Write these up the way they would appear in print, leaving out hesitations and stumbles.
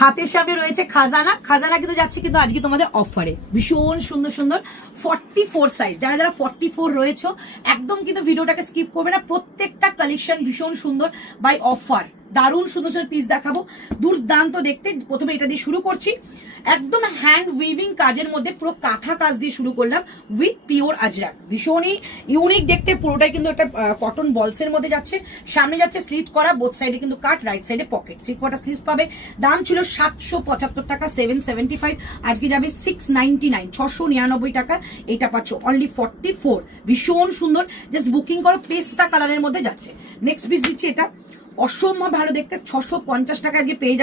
হাতের সামনে রয়েছে খাজানা। খাজানা কিন্তু যাচ্ছে কিন্তু আজকে তোমাদের অফারে ভীষণ সুন্দর সুন্দর 44 সাইজ। যারা যারা 44 রয়েছে একদম কিন্তু ভিডিওটাকে স্কিপ করবে না, প্রত্যেকটা কালেকশন ভীষণ সুন্দর বাই অফার। দারুণ সুন্দর সুন্দর পিস দেখাবো, দুর্দান্ত দেখতে। প্রথমে এটা দিয়ে শুরু করছি, একদম হ্যান্ড উইভিং কাজের মধ্যে পুরো কাঁথা কাজ দিয়ে শুরু করলাম উইথ পিওর আজরাক। ভীষণই ইউনিক দেখতে, পুরোটাই কিন্তু একটা কটন বলসের মধ্যে যাচ্ছে। সামনে যাচ্ছে স্লিট করা, বোথ সাইডে কিন্তু কাট, রাইট সাইডে পকেট। 3/4 স্লিভ পাবে। দাম ছিল 775 টাকা, 775, আজকে যাবে 699, 699 টাকা। এটা পাচ্ছ অনলি 44। ভীষণ সুন্দর, জাস্ট বুকিং করো। পেস্তা কালারের মধ্যে যাচ্ছে। নেক্সট পিস দিচ্ছি, এটা অসম্ভব ভালো দেখতে, 650 টাকা আজকে পেয়ে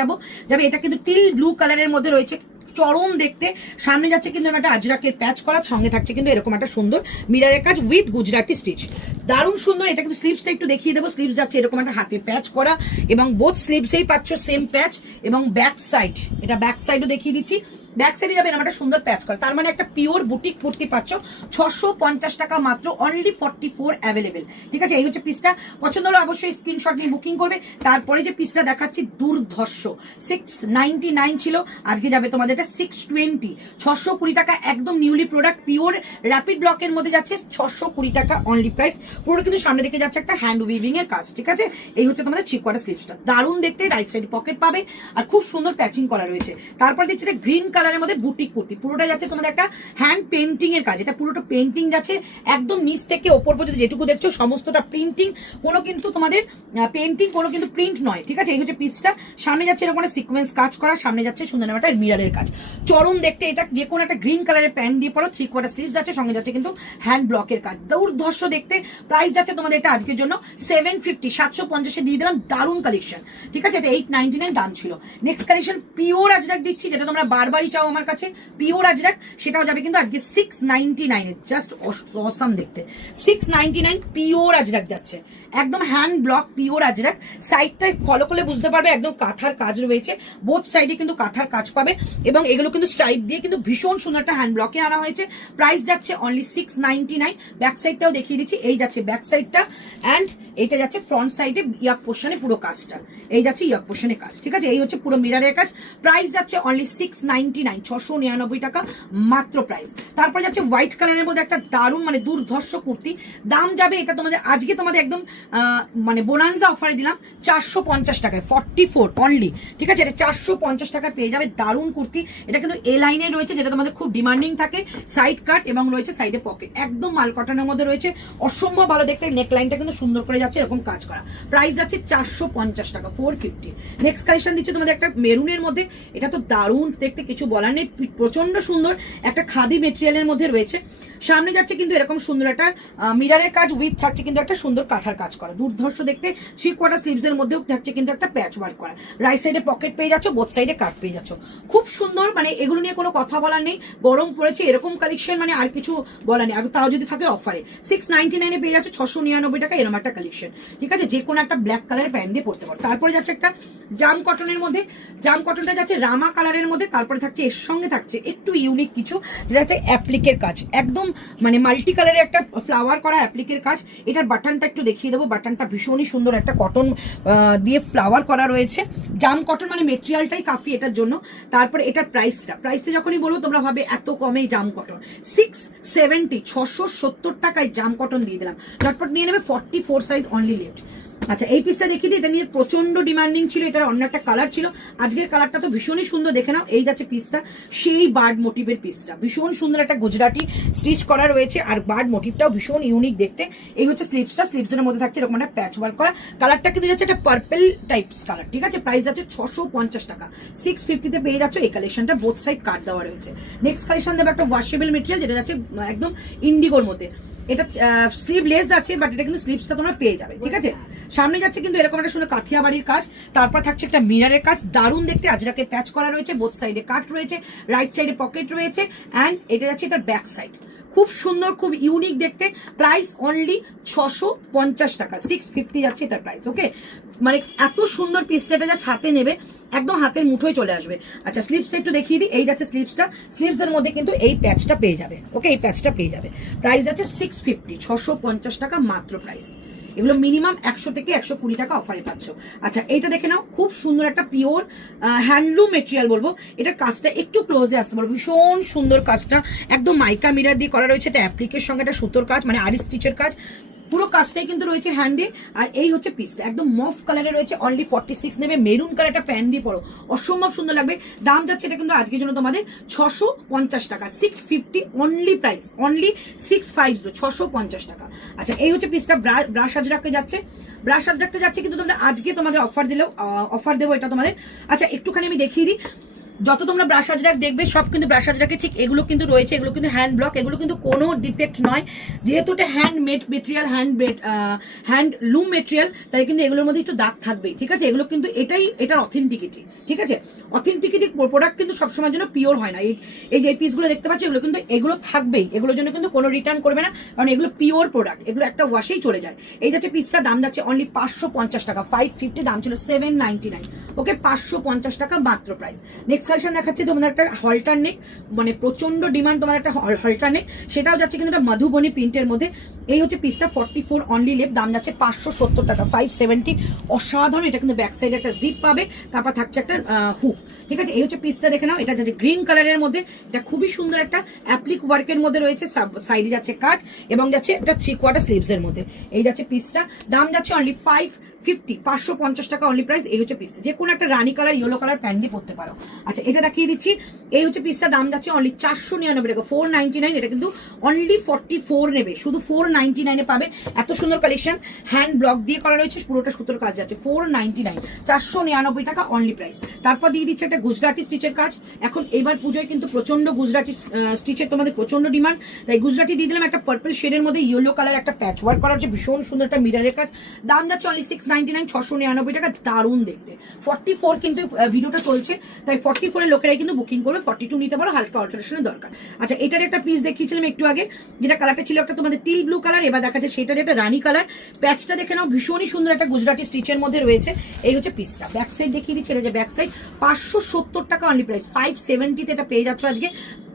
যাবে। এটা কিন্তু টিল ব্লু কালারের মধ্যে রয়েছে, চরম দেখতে। সামনে যাচ্ছে কিন্তু একটা আজরাকের প্যাচ করা, সঙ্গে থাকছে কিন্তু এরকম একটা সুন্দর মিরারের কাজ উইথ গুজরাটি স্টিচ। দারুণ সুন্দর। এটা কিন্তু স্লিভসটা একটু দেখিয়ে দেবো। স্লিভস যাচ্ছে এরকম একটা হাতে প্যাচ করা, এবং বোথ স্লিভসেই পাচ্ছ সেম প্যাচ। এবং ব্যাক সাইড, এটা ব্যাক সাইডও দেখিয়ে দিচ্ছি। ব্যাক সাইডে যাবে এরকম একটা সুন্দর প্যাচ করা, তার মানে একটা পিওর বুটিক কুর্তি পাচ্ছ 650 টাকা মাত্র, অনলি 44 অ্যাভেলেবেল। ঠিক আছে, এই হচ্ছে পিসটা। পছন্দ হলে অবশ্যই স্ক্রিনশট নিয়ে বুকিং করবে। তারপরে যে পিসটা দেখাচ্ছি দুর্ধর্ষ, 699 ছিল, আজকে যাবে তোমাদের এটা 620, 620 টাকা। একদম নিউলি প্রোডাক্ট, পিওর র্যাপিড ব্লকের মধ্যে যাচ্ছে 620 টাকা অনলি প্রাইস। পুরো কিন্তু সামনে দিকে যাচ্ছে একটা হ্যান্ড উইভিং এর কাজ। ঠিক আছে, এই হচ্ছে তোমাদের 3/4 স্লিভসটা, দারুণ দেখতে। রাইট সাইড পকেট পাবে আর খুব সুন্দর প্যাচিং করা রয়েছে। তারপর দিচ্ছে এটা গ্রিন কালারের মধ্যে বুটিক কুর্তি, পুরোটা যাচ্ছে তোমাদের একটা হ্যান্ড পেন্টিং এর কাজ। এটা পুরোটা পেন্টিং যাচ্ছে, একদম নিচ থেকে ওপর পর্যন্ত যেটুকু দেখছো সমস্তটা প্রিন্টিং, কোনো কিন্তু তোমাদের পেন্টিং, কোনো কিন্তু প্রিন্ট নয়। ঠিক আছে, এই হচ্ছে পিসটা। সামনে যাচ্ছে এরকম একটা সিকোয়েন্স কাজ করা, সামনে যাচ্ছে সুন্দর একটা মিরারের কাজ, চরম দেখতে। এটা যে কোনো একটা গ্রিন কালারের প্যান্ট দিয়ে পড়ো, 3/4 স্লিভ যাচ্ছে, সঙ্গে যাচ্ছে কিন্তু হ্যান্ড ব্লকের কাজ, দুর্ধর্ষ দেখতে। প্রাইস যাচ্ছে তোমাদের এটা আজকের জন্য 750, 750 দিয়ে দিলাম। দারুণ কালেকশন। ঠিক আছে, এটা 899 দাম ছিল। নেক্সট কালেকশন পিওর আজরাক দিচ্ছি, যেটা তোমরা বারবারই চাও আমার কাছে, পিওর আজরাক। সেটাও যাবে কিন্তু আজকে 699, জাস্ট অসাম দেখতে। 699 পিওর আজরাক যাচ্ছে, একদম হ্যান্ড ব্লক পিওর আজরাক। সাইডটাই ফলো করলে বুঝতে পারবে একদম কাঁথার কাজ রয়েছে, বোথ সাইডে কিন্তু কাঁথার কাজ পাবে। এবং এগুলো কিন্তু স্ট্রাইপ দিয়ে কিন্তু ভীষণ সুন্দর একটা হ্যান্ড ব্লকে আনা হয়েছে। প্রাইস যাচ্ছে অনলি 699। ব্যাক সাইডটাও দেখিয়ে দিচ্ছি, এই যাচ্ছে ব্যাক সাইডটা, অ্যান্ড এইটা যাচ্ছে ফ্রন্ট সাইডে ইয়াক পোর্শনে পুরো কাজটা, এই যাচ্ছে ইয়াক পোর্শনে কাজ। ঠিক আছে, এই হচ্ছে পুরো মিরারের কাজ। প্রাইস যাচ্ছে অনলি 699, 699 টাকা মাত্র প্রাইস। তারপর যাচ্ছে হোয়াইট কালারের মধ্যে একটা দারুণ মানে দুর্ধর্ষ কুর্তি। দাম যাবে এটা তোমাদের আজকে তোমাদের একদম মানে বোনান্সা অফারে দিলাম 450 টাকায়, 44 অনলি। ঠিক আছে, এটা 450 টাকায় পেয়ে যাবে। দারুণ কুর্তি। এটা কিন্তু এ লাইনে রয়েছে, যেটা তোমাদের খুব ডিমান্ডিং থাকে। সাইড কাট এবং রয়েছে সাইডে পকেট, একদম মাল কটনের মধ্যে রয়েছে, অসম্ভব ভালো দেখতে। নেক লাইনটা কিন্তু সুন্দর করে যাচ্ছে, এরকম কাজ করা। প্রাইস যাচ্ছে 450 টাকা, 450। নেক্সট কালেকশন দিচ্ছে তোমাদের একটা মেরুনের মধ্যে। এটা তো দারুণ দেখতে, কিছু বলার নেই, প্রচন্ড সুন্দর। একটা খাদি মেটেরিয়ালের মধ্যে রয়েছে। সামনে যাচ্ছে কিন্তু এরকম সুন্দর একটা মিরারের কাজ উইথ থাকছে কিন্তু একটা সুন্দর কাঁথার কাজ করা, দুর্ধর্ষ দেখতে। 3/4 স্লিভস এর মধ্যেও থাকছে কিন্তু একটা প্যাচ ওয়ার্ক করা। রাইট সাইডে পকেট পেয়ে যাচ্ছ, বোথ সাইডে কাট পেয়ে যাচ্ছ, খুব সুন্দর। মানে এগুলো নিয়ে কোনো কথা বলার নেই। গরম পড়েছে, এরকম কালেকশন মানে আর কিছু বলার নেই। আর তাও যদি থাকে অফারে 699 পেয়ে যাচ্ছ, 699 টাকা এরকম একটা কালেকশন। ঠিক আছে, যে কোনো একটা ব্ল্যাক কালারের প্যান্ট দিয়ে পড়তে পারো। তারপরে যাচ্ছে একটা জাম কটনের মধ্যে, জাম কটনটা যাচ্ছে রামা কালারের মধ্যে। তারপরে থাকছে এর সঙ্গে থাকছে একটু ইউনিক কিছু, যেটাতে অ্যাপ্লিকের কাজ, একদম মানে মাল্টি কালারের একটা ফ্লাওয়ার করা অ্যাপ্লিকের কাজ। এটার বাটনটা একটু দেখিয়ে দেবো। বাটনটা ভীষণই সুন্দর, একটা কটন দিয়ে ফ্লাওয়ার করা রয়েছে। জাম কটন মানে মেটেরিয়ালটাই কাফি এটার জন্য। তারপরে এটার প্রাইসটা যখনই বলবো তোমরা ভাবে এত কমে জাম কটন। 670, 670 টাকায় জাম কটন দিয়ে দিলাম। ঝটপট নিয়ে নেবে, 44 সাইজ অনলি লেফট। আচ্ছা, এই পিসটা দেখিয়ে দিই। এটা নিয়ে প্রচন্ড ডিমান্ডিং ছিল, এটার অন্য একটা কালার ছিল। আজকের কালারটা তো ভীষণই সুন্দর, দেখে নাও। এই যাচ্ছে পিসটা, সেই বার্ড মোটিভের পিসটা, ভীষণ সুন্দর একটা গুজরাটি স্টিচ করা রয়েছে, আর বার্ড মোটিভটাও ভীষণ ইউনিক দেখতে। এই হচ্ছে স্লিভসটা, স্লিভসের মধ্যে থাকছে এরকম একটা প্যাচ ওয়ার্ক করা। কালারটা কিন্তু যাচ্ছে একটা পার্পল টাইপস কালার। ঠিক আছে, প্রাইস যাচ্ছে 650 টাকা, 650 পেয়ে যাচ্ছ এই কালেকশনটা। বোথ সাইড কাট দেওয়া রয়েছে। নেক্সট কালেকশন দেবো একটা ওয়াশেবল মেটেরিয়াল, যেটা যাচ্ছে একদম ইন্ডিগোর মধ্যে। এটা স্লিভলেস আছে, বাট এটা কিন্তু স্লিভসটা তোমরা পেয়ে যাবে। ঠিক আছে, সামনে যাচ্ছে কিন্তু এরকম একটা সুন্দর কাথিয়া বাড়ির কাজ। তারপর থাকছে একটা মিরারের কাজ, দারুণ দেখতে। আজরাকের প্যাচ করা রয়েছে, বোথ সাইডে কাট রয়েছে, রাইট সাইডে পকেট রয়েছে, অ্যান্ড এটা যাচ্ছে এটার ব্যাক সাইড। খুব সুন্দর, খুব ইউনিক দেখতে। প্রাইস অনলি 650 টাকা, 650 যাচ্ছে এটার প্রাইস। ওকে, মানে এত সুন্দর পিসটা, এটা জাস্ট হাতে নেবে, একদম হাতের মুঠোয় চলে আসবে। আচ্ছা, স্লিভসটা একটু দেখিয়ে দিই। এই যাচ্ছে স্লিভসটা, স্লিভসের মধ্যে কিন্তু এই প্যাচটা পেয়ে যাবে। ওকে, এই প্যাচটা পেয়ে যাবে। প্রাইস আছে 650, 650 টাকা মাত্র প্রাইস। এগুলো মিনিমাম 100 থেকে 120 টাকা অফারে পাচ্ছ। আচ্ছা এইটা দেখে নাও, খুব সুন্দর একটা পিওর হ্যান্ডলুম মেটেরিয়াল বলবো। এটার কাজটা একটু ক্লোজে আসতে বলবো, ভীষণ সুন্দর কাজটা, একদম মাইকা মিরার দিয়ে করা রয়েছে। এটা অ্যাপ্লিকের সঙ্গে একটা সুতোর কাজ, মানে আরি স্টিচের কাজ, পুরো কাজটাই কিন্তু রয়েছে হ্যান্ডে। আর এই হচ্ছে পিসটা, একদম মফ কালারে রয়েছে, অনলি 46 নেবে। মেরুন কালার একটা প্যান্ট দিয়ে পরো, অসম্ভব সুন্দর লাগবে। দাম যাচ্ছে এটা কিন্তু আজকের জন্য তোমাদের 650 টাকা, 650 অনলি প্রাইস, অনলি 650, 650 টাকা। আচ্ছা এই হচ্ছে পিসটা, ব্রাশ আজরাকে যাচ্ছে, ব্রাশ আজরাকটা যাচ্ছে কিন্তু তোমাদের আজকে তোমাদের অফার দিলেও অফার দেবো এটা তোমাদের। আচ্ছা একটুখানি আমি দেখিয়ে দিই, যত তোমরা ব্রাশ আজরাক দেখবে সব কিন্তু ব্রাশ আজরাকে ঠিক এগুলো কিন্তু রয়েছে, এগুলো কিন্তু হ্যান্ড ব্লক, এগুলো কিন্তু কোনো ডিফেক্ট নয়, যেহেতু এটা হ্যান্ডমেড মেটেরিয়াল, হ্যান্ডলুম মেটেরিয়াল, তাই কিন্তু এগুলোর মধ্যে একটু দাগ থাকবেই, ঠিক আছে। এগুলো কিন্তু এটার অথেন্টিকিটি, ঠিক আছে। অথেন্টিকিটি প্রোডাক্ট কিন্তু সবসময়ের জন্য পিওর হয় না। এই যে পিসগুলো দেখতে পাচ্ছ, এগুলো কিন্তু এগুলো থাকবেই, এগুলোর জন্য কিন্তু কোনো রিটার্ন করবে না, কারণ এগুলো পিওর প্রোডাক্ট, এগুলো একটা ওয়াশেই চলে যায়। এই যাচ্ছে পিসটা, দাম যাচ্ছে অনলি 550 টাকা, 550, দাম ছিল 799, ওকে 550 টাকা মাত্র প্রাইস। নেক্সট কালেকশন দেখাচ্ছে তোমাদের একটা হলটার নেক, মানে প্রচন্ড ডিমান্ড তোমাদের একটা হলটার নেক, সেটাও যাচ্ছে কিন্তু একটা মধুবনী প্রিন্টের মধ্যে। এই হচ্ছে পিসটা 44 অনলি লেপ, দাম যাচ্ছে 570 টাকা, 570, অসাধারণ। এটা কিন্তু ব্যাক সাইডে একটা জিপ পাবে, তারপর থাকছে একটা হুক, ঠিক আছে। এই হচ্ছে পিসটা দেখে নাও, এটা যাচ্ছে গ্রিন কালারের মধ্যে, এটা খুবই সুন্দর একটা অ্যাপ্লিক ওয়ার্কের মধ্যে রয়েছে, সাইডে যাচ্ছে কাট এবং যাচ্ছে একটা 3/4 স্লিভস এর মধ্যে। এই যাচ্ছে পিসটা, দাম যাচ্ছে অনলি 550 টাকা অনলি প্রাইস। এই হচ্ছে পিসটা, যে কোনো একটা রানী কালার, ইয়েলো কালার প্যান্ট দিয়ে পরতে পারো। আচ্ছা এটা দেখিয়ে দিচ্ছি, এই হচ্ছে পিসটা, দাম যাচ্ছে অনলি 499 টাকা, 499। এটা কিন্তু অনলি 44 নেবে, শুধু 499 পাবে। এত সুন্দর কালেকশন, হ্যান্ড ব্লক দিয়ে করা রয়েছে, পুরোটা সুতোর কাজ যাচ্ছে, 499, 499 টাকা অনলি প্রাইস। তারপর দিয়ে দিচ্ছে একটা গুজরাটি স্টিচের কাজ। এখন এবার পুজোয় কিন্তু প্রচন্ড গুজরাটি স্টিচের তোমাদের প্রচন্ড ডিমান্ড, তাই গুজরাটি দিয়ে দিলাম। একটা পার্পল শেডের মধ্যে ইয়েলো কালার একটা প্যাচ ওয়ার্ক করা হচ্ছে, ভীষণ সুন্দর একটা মিরারের কাজ, দাম যাচ্ছে অনলি 699, 699 টাকা, দারুণ দেখতে। 44 কিন্তু ভিডিওটা চলছে, তাই 44 এর লোকেরাই কিন্তু বুকিং করবে, 42 নিতে পারো, হালকা অল্টারেশনের দরকার। আচ্ছা এটার একটা পিস দেখিয়েছিলাম একটু আগে, যেটা কালারটা ছিল একটা তোমাদের টিল ব্লু কালার, এবার দেখা যাচ্ছে সেটার একটা রানী কালার। প্যাচটা দেখে নাও, ভীষণই সুন্দর একটা গুজরাটি স্টিচের মধ্যে রয়েছে। এই হচ্ছে পিসটা, ব্যাক সাইড দেখিয়ে দিচ্ছি, এটা যে ব্যাক সাইড, 570 টাকা অনলি প্রাইস, 570 এটা পেয়ে যাচ্ছ আজকে,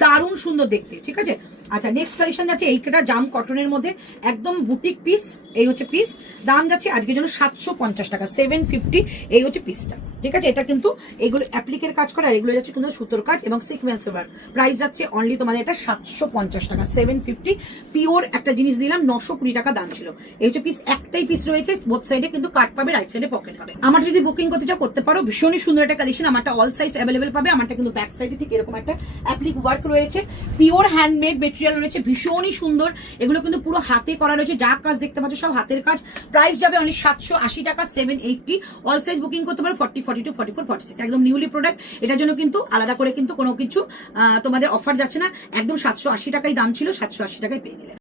দারুণ সুন্দর দেখতে, ঠিক আছে। আচ্ছা নেক্সট কালেকশন যাচ্ছে এইটা জাম কটনের মধ্যে, একদম বুটিক পিস। এই হচ্ছে পিস, দাম যাচ্ছে আজকের জন্য 750 টাকা, 750। এই হচ্ছে পিসটা, ঠিক আছে। এটা কিন্তু এগুলো অ্যাপ্লিকের কাজ করা, আর এগুলো যাচ্ছে কিন্তু সুতোর কাজ এবং সিকোয়েন্স ওয়ার্ক। প্রাইস যাচ্ছে অনলি তোমাদের এটা 750 টাকা, 750। পিওর একটা জিনিস দিলাম, 920 টাকা দাম ছিল। এই হচ্ছে পিস, একটাই পিস রয়েছে, বোথ সাইডে কিন্তু কাট পাবে, রাইট সাইডে পকেট পাবে। আমার যদি বুকিং করতে চাও করতে পারো, ভীষণই সুন্দর একটা কালেকশন। আমারটা অল সাইজ অ্যাভেলেবেল পাবে, আমারটা কিন্তু ব্যাক সাইডে ঠিক এরকম একটা অ্যাপ্লিক ওয়ার্ক রয়েছে, পিওর হ্যান্ডমেড মেটেরিয়াল রয়েছে, ভীষণই সুন্দর। এগুলো কিন্তু পুরো হাতে করা রয়েছে, যা কাজ দেখতে পাচ্ছ সব হাতের কাজ। প্রাইস যাবে অনলি 780 টাকা, 780। অল সাইজ বুকিং করতে পারো, 40, 42, 44, 46, একদম নিউলি প্রোডাক্ট। এটার জন্য কিন্তু আলাদা করে কিন্তু কোনো কিছু তোমাদের অফার যাচ্ছে না, একদম 780 টাকাই দাম ছিল, 780 টাকায় পেয়ে গেলে।